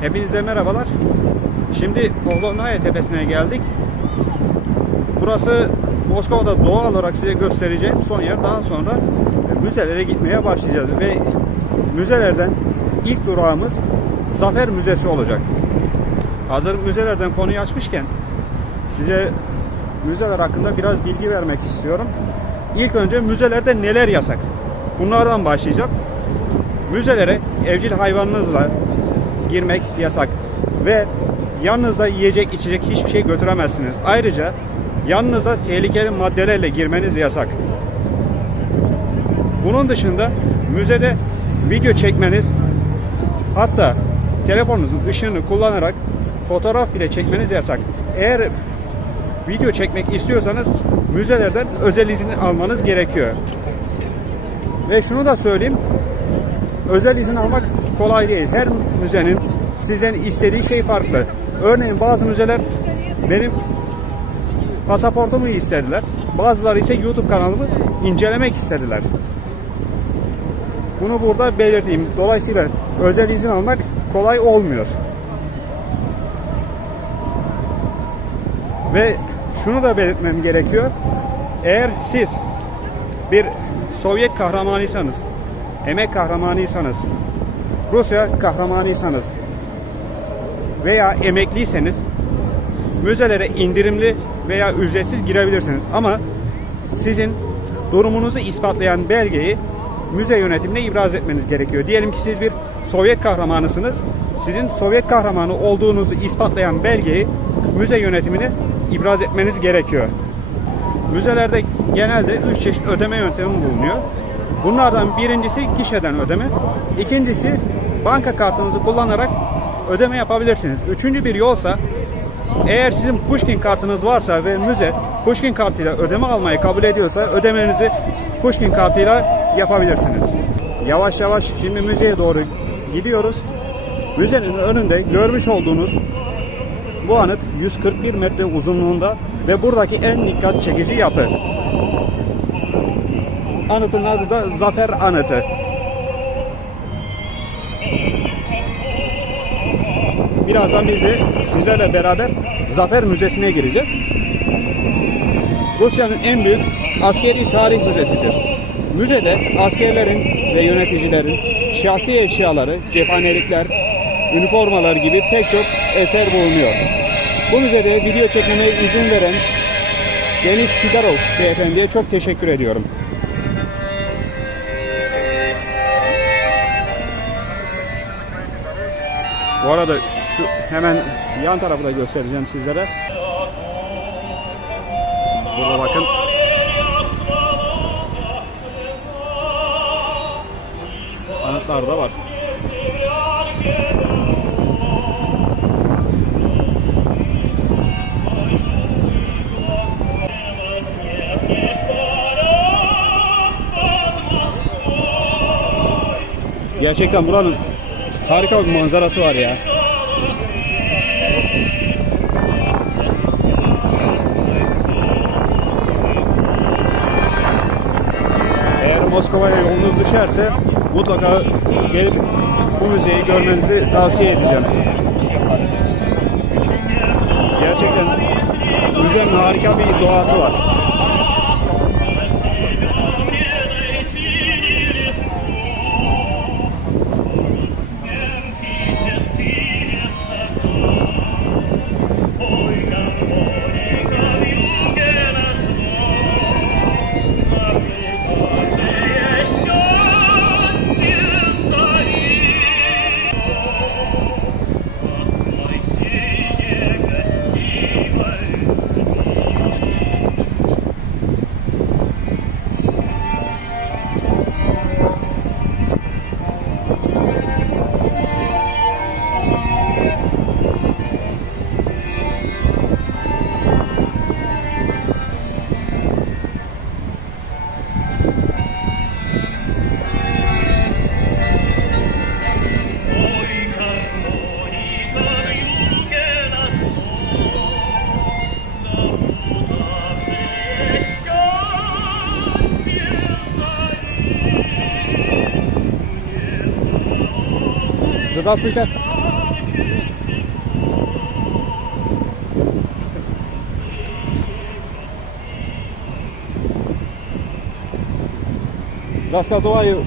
Hepinize merhabalar. Şimdi Oğlonaya Tepesi'ne geldik. Burası Moskova'da doğal olarak size göstereceğim son yer. Daha sonra müzelere gitmeye başlayacağız ve müzelerden ilk durağımız Zafer Müzesi olacak. Hazır müzelerden konuyu açmışken size müzeler hakkında biraz bilgi vermek istiyorum. İlk önce müzelerde neler yasak? Bunlardan başlayacağım. Müzelere evcil hayvanınızla girmek yasak ve yanınızda yiyecek içecek hiçbir şey götüremezsiniz. Ayrıca yanınızda tehlikeli maddelerle girmeniz yasak. Bunun dışında müzede video çekmeniz, hatta telefonunuzun ışığını kullanarak fotoğraf bile çekmeniz yasak. Eğer video çekmek istiyorsanız müzelerden özel izin almanız gerekiyor. Ve şunu da söyleyeyim, özel izin almak kolay değil. Her müzenin sizden istediği şey farklı. Örneğin bazı müzeler benim pasaportumu istediler. Bazıları ise YouTube kanalımı incelemek istediler. Bunu burada belirteyim. Dolayısıyla özel izin almak kolay olmuyor. Ve şunu da belirtmem gerekiyor. Eğer siz bir Sovyet kahramanıysanız, emek kahramanıysanız, Rusya kahramanıysanız veya emekliyseniz müzelere indirimli veya ücretsiz girebilirsiniz. Ama sizin durumunuzu ispatlayan belgeyi müze yönetimine ibraz etmeniz gerekiyor. Diyelim ki siz bir Sovyet kahramanısınız. Sizin Sovyet kahramanı olduğunuzu ispatlayan belgeyi müze yönetimine ibraz etmeniz gerekiyor. Müzelerde genelde 3 çeşit ödeme yöntemi bulunuyor. Bunlardan birincisi gişeden ödeme. İkincisi banka kartınızı kullanarak ödeme yapabilirsiniz. Üçüncü bir yolsa, eğer sizin Pushkin kartınız varsa ve müze Pushkin kartıyla ödeme almayı kabul ediyorsa ödemenizi Pushkin kartıyla yapabilirsiniz. Yavaş yavaş şimdi müzeye doğru gidiyoruz. Müzenin önünde görmüş olduğunuz bu anıt 141 metre uzunluğunda ve buradaki en dikkat çekici yapı. Anıtın adı da Zafer Anıtı. Birazdan biz de sizlerle beraber Zafer Müzesi'ne gireceğiz. Rusya'nın en büyük askeri tarih müzesidir. Müzede askerlerin ve yöneticilerin şahsi eşyaları, cephanelikler, üniformalar gibi pek çok eser bulunuyor. Bu müzede video çekmeme izin veren Deniz Sidarov beyefendiye çok teşekkür ediyorum. Bu arada şu hemen yan tarafı da göstereceğim sizlere. Burada bakın. Anıtlar da var. Gerçekten buranın harika bir manzarası var ya. Eğer Moskova'ya yolunuz düşerse mutlaka gelip bu müzeyi görmenizi tavsiye edeceğim. Gerçekten müzenin harika bir doğası var. Здравствуйте. Рассказываю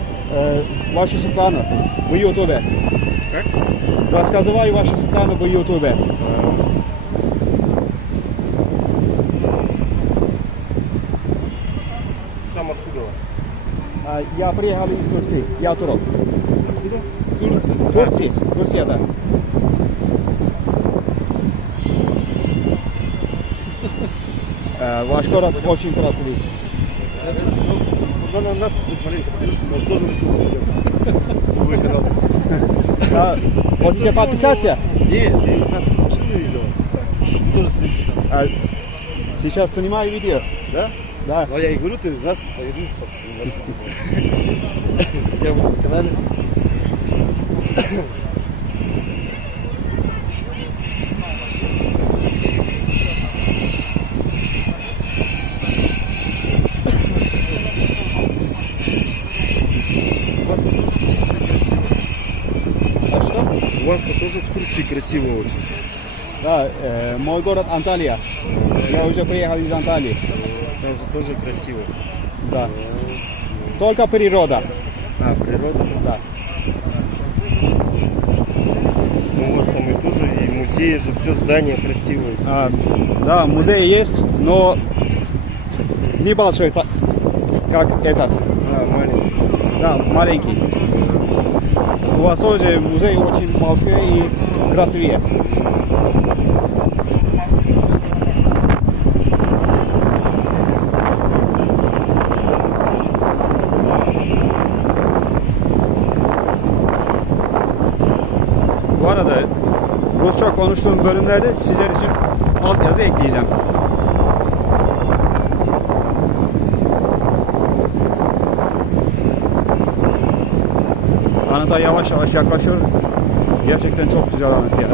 ваши страны в Ютубе. Как? Рассказываю ваши страны в Ютубе. Сам откуда? Я приехал из Турции. Я турок. Откуда? Турция. Турция. Турция, да. Ваш город очень красивый. На нас маленько подержишь, может тоже в YouTube пойдем. Свой канал. Хотите подписаться? Нет, ты нас в машине видел. Чтобы тоже следить там. Сейчас снимаю видео. Да? Да. Ну я и говорю, ты нас повернул, у тебя в канале. А что? У вас тоже в Турции красиво очень. Да, мой город Анталия. Я уже приехал из Анталии. Там же тоже красиво. Да. Только природа. Природа? Да. Ну, у вас там и тоже, и музеи же, все здания красивые. Да, музей есть, но небольшой, как этот. Маленький. Да, маленький. У вас тоже музей очень большой и красивее. Bu arada Rusça konuştuğum bölümlerde sizler için altyazı ekleyeceğim. Anıta yavaş yavaş yaklaşıyoruz. Gerçekten çok güzel anıt ya.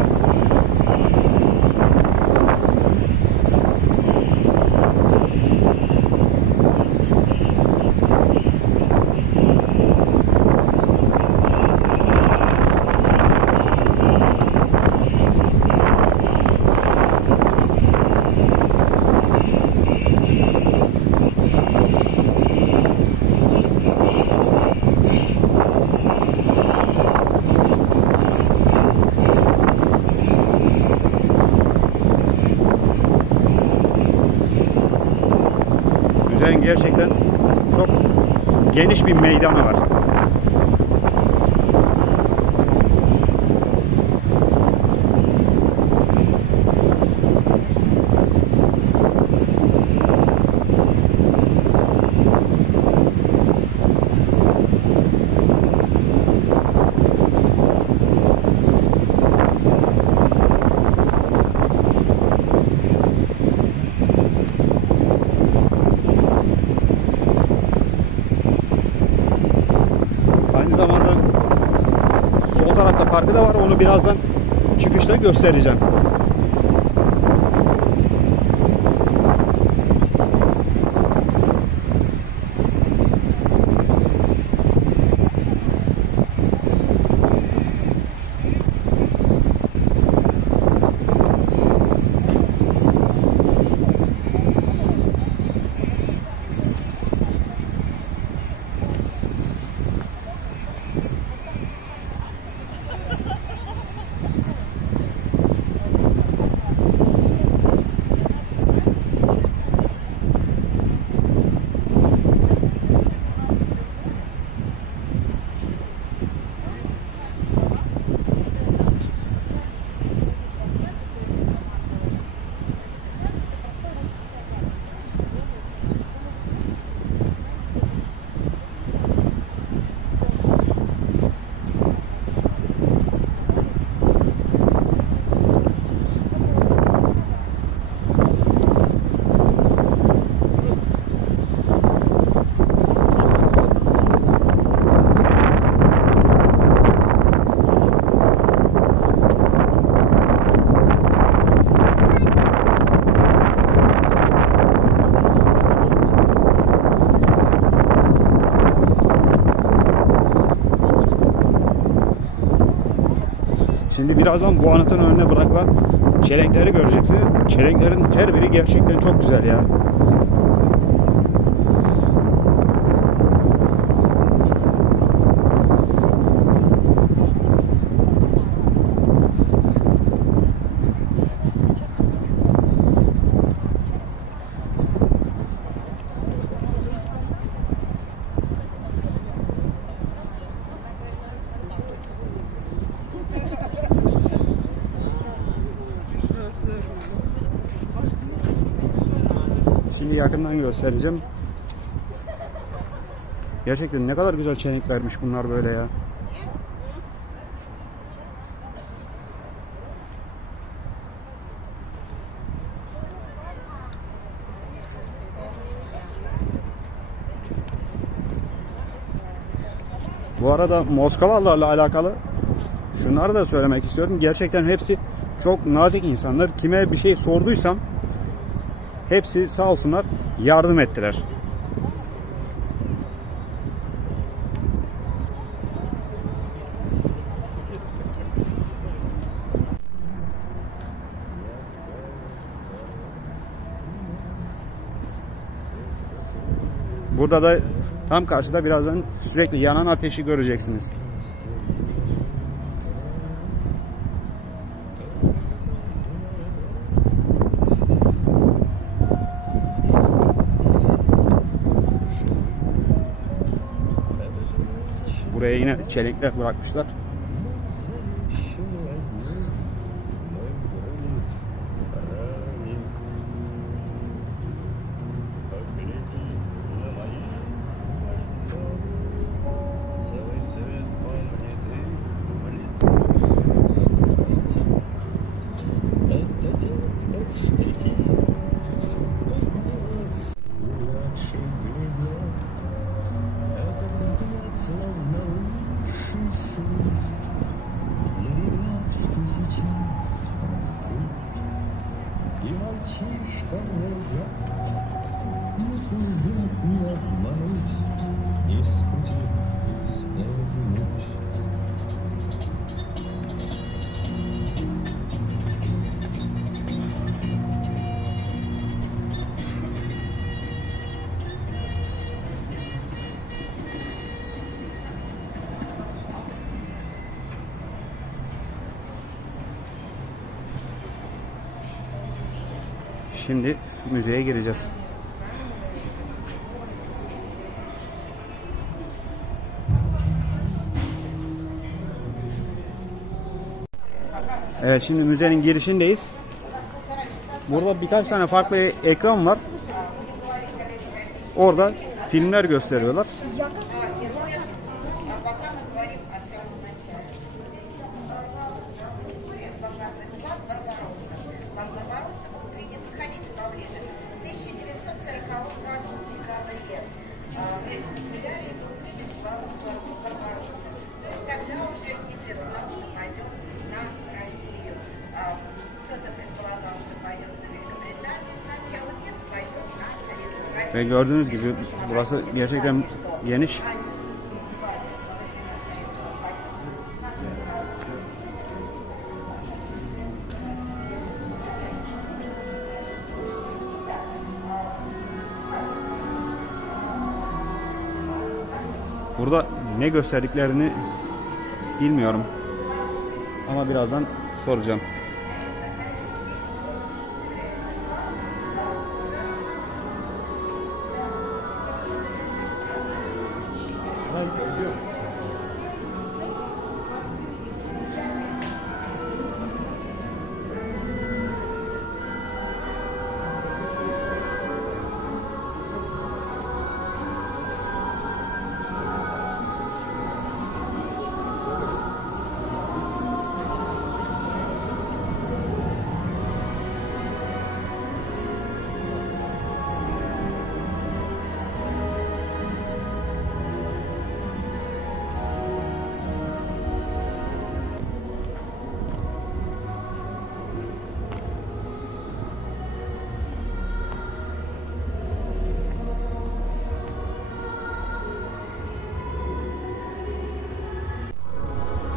Müzenin gerçekten çok geniş bir meydanı var. Aynı zamanda sol tarafta parkı da var. Onu birazdan çıkışta göstereceğim. Şimdi birazdan bu anıtın önüne bırakılan çelenkleri göreceksiniz. Çelenklerin her biri gerçekten çok güzel ya. Şimdi yakından göstereceğim. Gerçekten ne kadar güzel çelenklermiş bunlar böyle ya. Bu arada Moskovalılarla alakalı şunları da söylemek istiyorum. Gerçekten hepsi çok nazik insanlar. Kime bir şey sorduysam hepsi sağ olsunlar yardım ettiler. Burada da tam karşıda birazdan sürekli yanan ateşi göreceksiniz. Buraya yine çelenkler bırakmışlar. Şimdi müzeye gireceğiz. Evet, şimdi müzenin girişindeyiz. Burada birkaç tane farklı ekran var. Orada filmler gösteriyorlar. Ve gördüğünüz gibi burası gerçekten geniş. Burada ne gösterdiklerini bilmiyorum. Ama birazdan soracağım.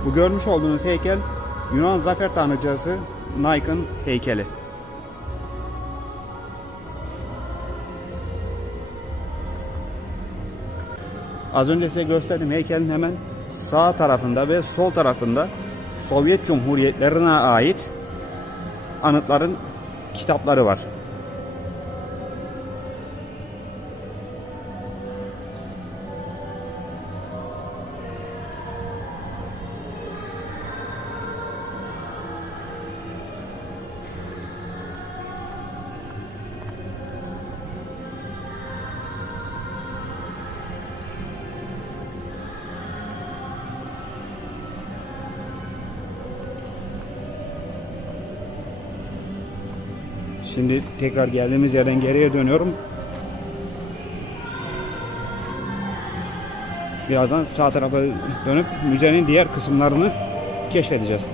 Bu görmüş olduğunuz heykel Yunan zafer tanrıcası Nike'ın heykeli. Az önce size gösterdiğim heykelin hemen sağ tarafında ve sol tarafında Sovyet Cumhuriyetlerine ait anıtların kitapları var. Şimdi tekrar geldiğimiz yerden geriye dönüyorum. Birazdan sağ tarafa dönüp müzenin diğer kısımlarını keşfedeceğiz.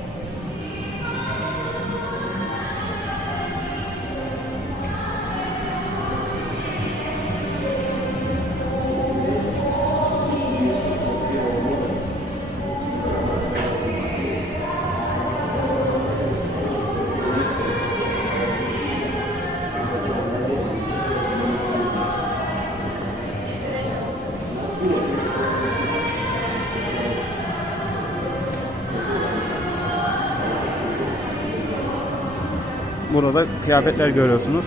Burada da kıyafetler görüyorsunuz.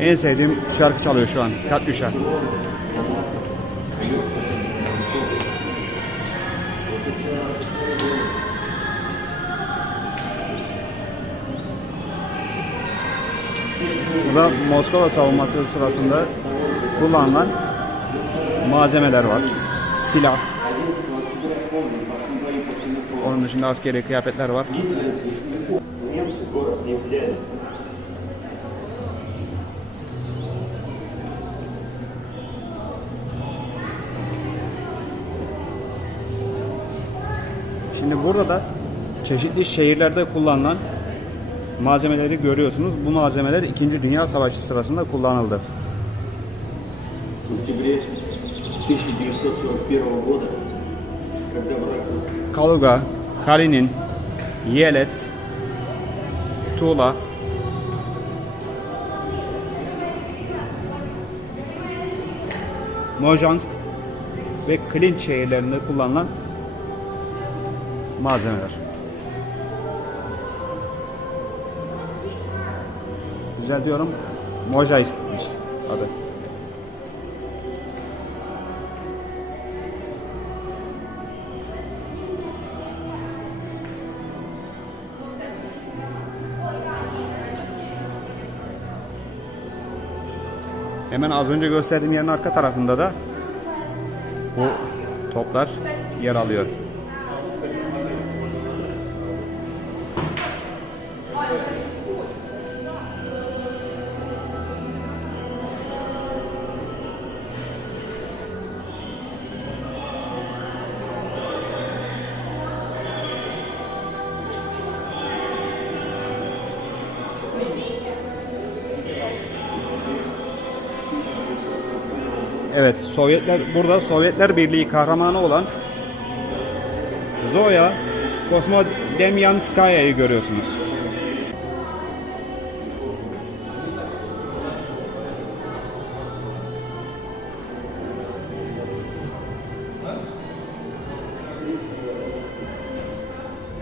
En sevdiğim şarkı çalıyor şu an. Katyusha. Burada Moskova savunması sırasında kullanılan malzemeler var. Silah. Onun dışında askeri kıyafetler var. Şimdi burada da çeşitli şehirlerde kullanılan malzemeleri görüyorsunuz. Bu malzemeler 2. Dünya Savaşı sırasında kullanıldı. Kaluga, Kalinin, Yelets, Tula, Mojansk ve Klin şehirlerinde kullanılan malzemeler. Güzel diyorum. Mojaisk'miş adı. Hemen az önce gösterdiğim yerin arka tarafında da bu toplar yer alıyor. Evet, burada Sovyetler Birliği kahramanı olan Zoya Kosmodemyanskaya'yı görüyorsunuz.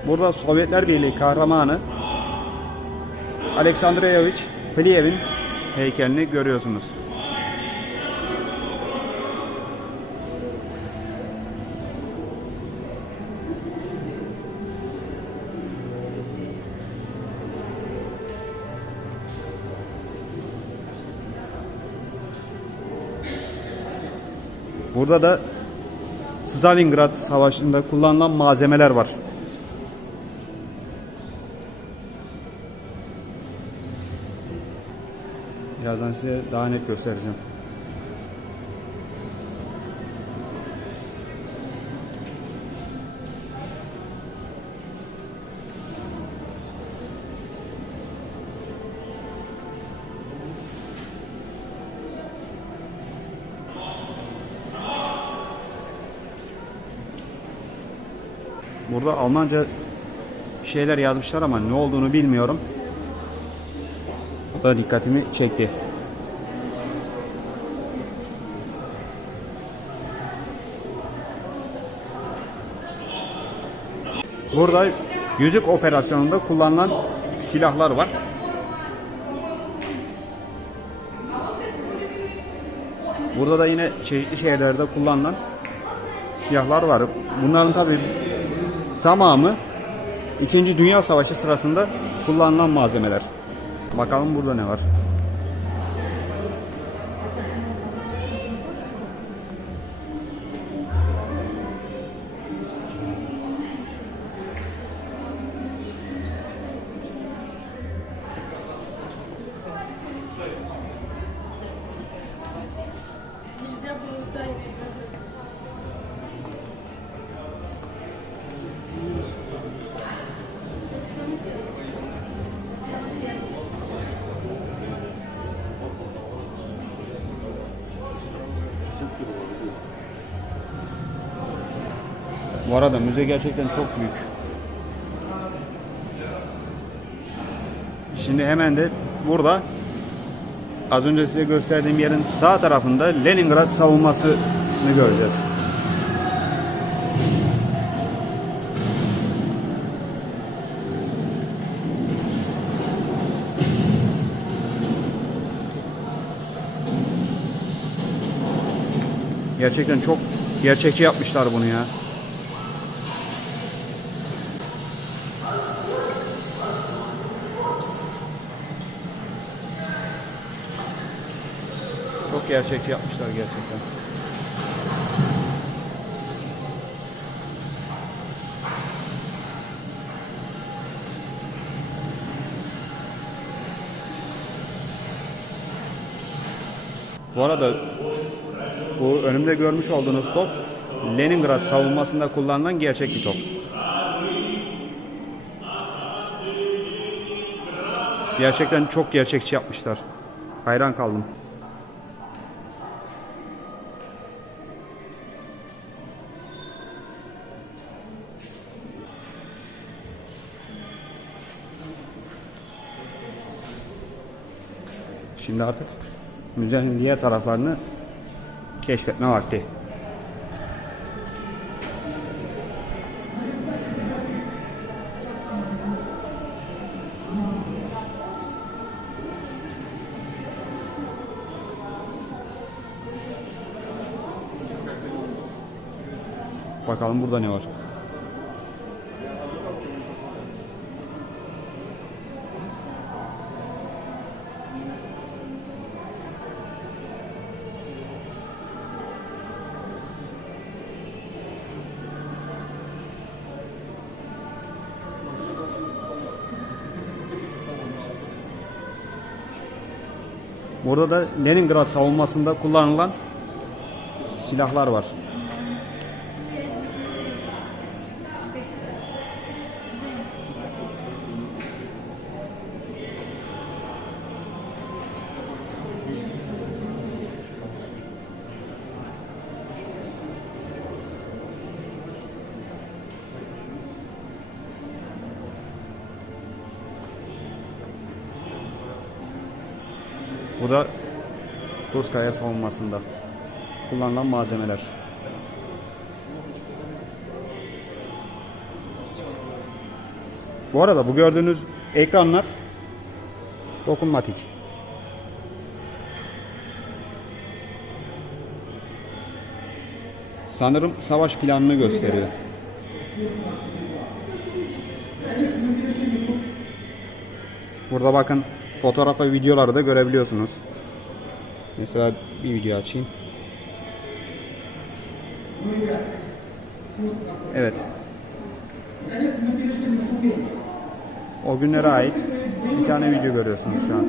Burada Sovyetler Birliği kahramanı Aleksandrovich Pliev'in heykelini görüyorsunuz. Burada da Stalingrad Savaşı'nda kullanılan malzemeler var. Birazdan size daha net göstereceğim. Burada Almanca şeyler yazmışlar ama ne olduğunu bilmiyorum. O da dikkatimi çekti. Burada yüzük operasyonunda kullanılan silahlar var. Burada da yine çeşitli şehirlerde kullanılan silahlar var. Bunların tabi tamamı 2. Dünya Savaşı sırasında kullanılan malzemeler. Bakalım burada ne var. Bu arada müze gerçekten çok büyük. Şimdi hemen de burada az önce size gösterdiğim yerin sağ tarafında Leningrad savunmasını göreceğiz. Gerçekten çok gerçekçi yapmışlar bunu ya. Çok gerçekçi yapmışlar gerçekten. Bu arada bu önümde görmüş olduğunuz top Leningrad savunmasında kullanılan gerçek bir top. Gerçekten çok gerçekçi yapmışlar. Hayran kaldım. Şimdi artık müzenin diğer taraflarını keşfetme vakti. Bakalım burada ne var. Burada da Leningrad savunmasında kullanılan silahlar var. Bu da Kurskaya savunmasında kullanılan malzemeler. Bu arada bu gördüğünüz ekranlar dokunmatik. Sanırım savaş planını gösteriyor. Burada bakın fotoğraf ve videoları da görebiliyorsunuz. Mesela bir video açayım. Evet. O günlere ait bir tane video görüyorsunuz şu an.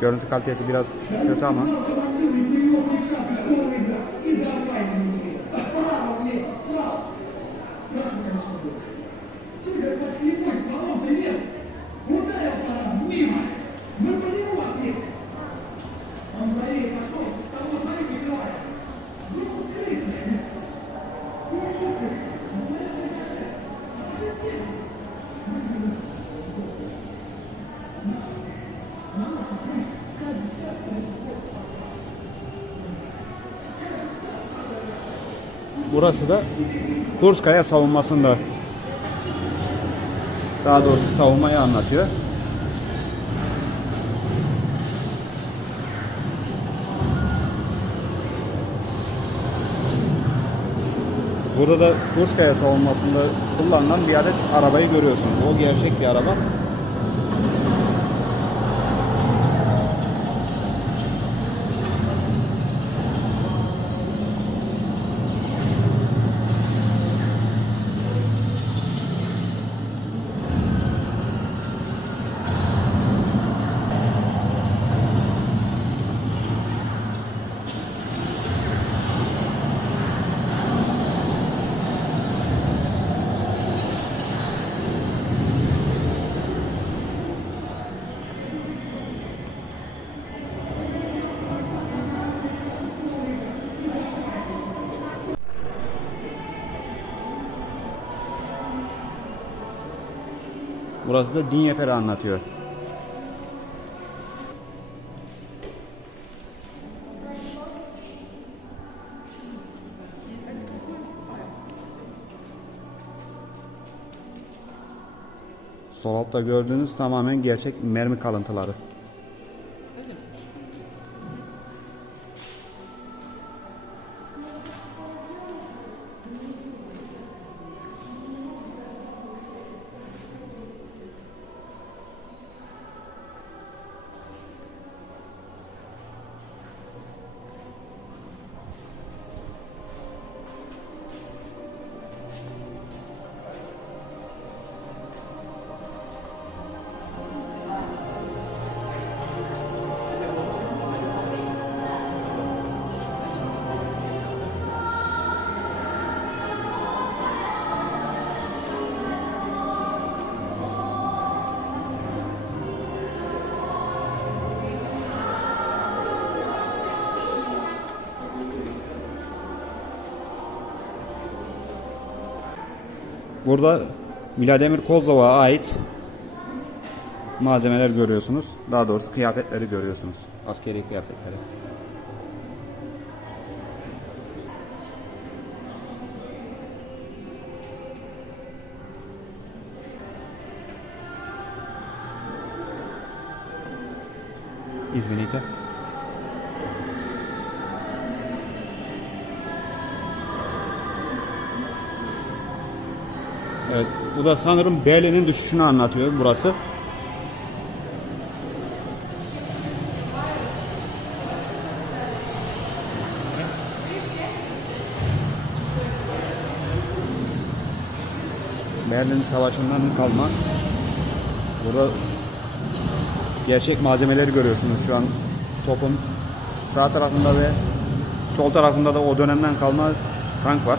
Görüntü kalitesi biraz kötü ama Burası da Kurskaya savunmasında. Daha doğrusu savunmayı anlatıyor. Burada da Kurskaya savunmasında kullanılan bir adet arabayı görüyorsunuz. O gerçek bir araba. Burası da Dnyeper'i anlatıyor. Sol altta gördüğünüz tamamen gerçek mermi kalıntıları. Burada Vladimir Kozlov'a ait malzemeler görüyorsunuz. Daha doğrusu kıyafetleri görüyorsunuz. Askeri kıyafetleri. İzmir'de. Evet, bu da sanırım Berlin'in düşüşünü anlatıyor burası. Berlin Savaşı'ndan kalma. Burada gerçek malzemeleri görüyorsunuz şu an. Topun sağ tarafında ve sol tarafında da o dönemden kalma tank var.